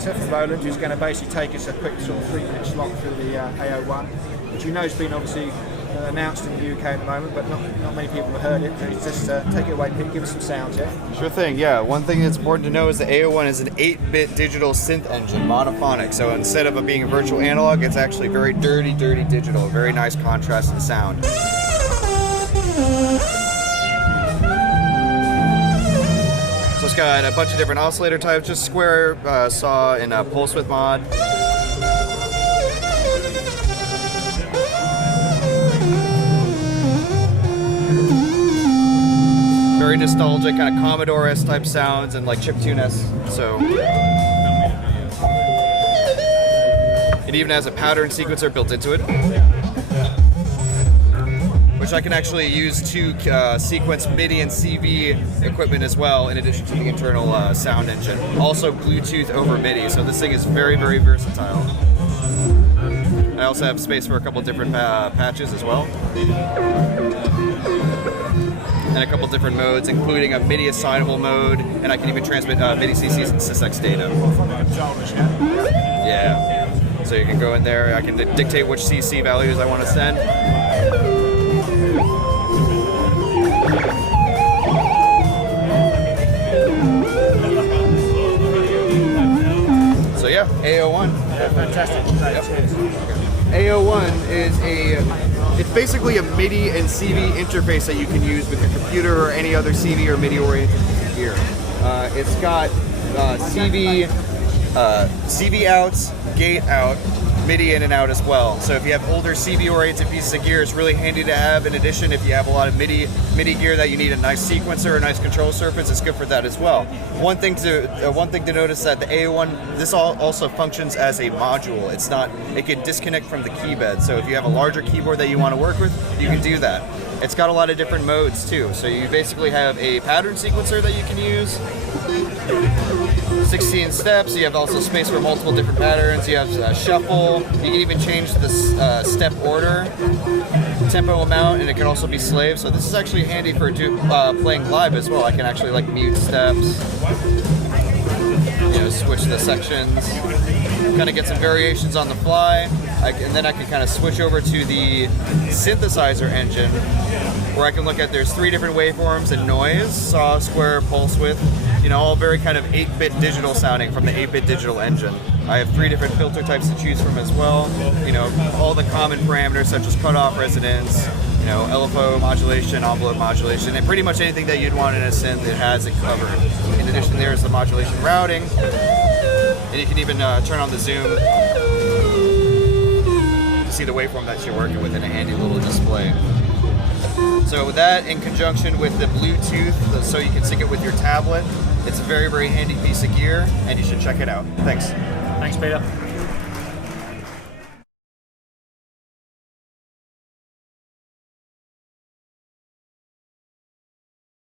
distributor from Roland, who's going to basically take us a quick sort of 3-minute slot through the A-01, which you know has been obviously announced in the UK at the moment, but not many people have heard it. So just take it away, Pete, give us some sounds, yeah? Sure thing, yeah. One thing that's important to know is the A-01 is an 8-bit digital synth engine, monophonic. So instead of it being a virtual analog, it's actually very dirty digital. Very nice contrast in sound. So it's got a bunch of different oscillator types, just square, saw, and pulse width mod. Very nostalgic, kind of Commodore-esque type sounds and like chiptune-esque. So it even has a pattern sequencer built into it, which I can actually use to sequence MIDI and CV equipment as well, in addition to the internal sound engine. Also Bluetooth over MIDI, so this thing is very versatile. I also have space for a couple different patches as well. And a couple different modes, including a MIDI assignable mode, and I can even transmit MIDI CCs and SysX data. Yeah. So you can go in there, I can dictate which CC values I want to send. So yeah, A-01. Fantastic. Yep. A-01 is it's basically a MIDI and CV interface that you can use with your computer or any other CV or MIDI oriented gear. It's got CV outs, gate out, MIDI in and out as well. So if you have older CV oriented pieces of gear, it's really handy to have. In addition, if you have a lot of MIDI gear that you need a nice sequencer, a nice control surface, it's good for that as well. One thing to notice that the A01, this also functions as a module. It can disconnect from the key bed. So if you have a larger keyboard that you want to work with, you can do that. It's got a lot of different modes too. So you basically have a pattern sequencer that you can use. 16 steps, you have also space for multiple different patterns, you have shuffle, you can even change the step order, tempo amount, and it can also be slave, so this is actually handy for playing live as well. I can actually like mute steps, switch the sections, kind of get some variations on the fly, and then I can kind of switch over to the synthesizer engine, where I can look at, there's 3 different waveforms and noise, saw, square, pulse width, all very kind of 8-bit digital sounding from the 8-bit digital engine. I have 3 different filter types to choose from as well. All the common parameters such as cutoff resonance, LFO modulation, envelope modulation, and pretty much anything that you'd want in a synth, it has it covered. In addition, there's the modulation routing, and you can even turn on the zoom to see the waveform that you're working with in a handy little display. So with that, in conjunction with the Bluetooth, so you can sync it with your tablet, it's a very handy piece of gear, and you should check it out. Thanks. Thanks, Peter.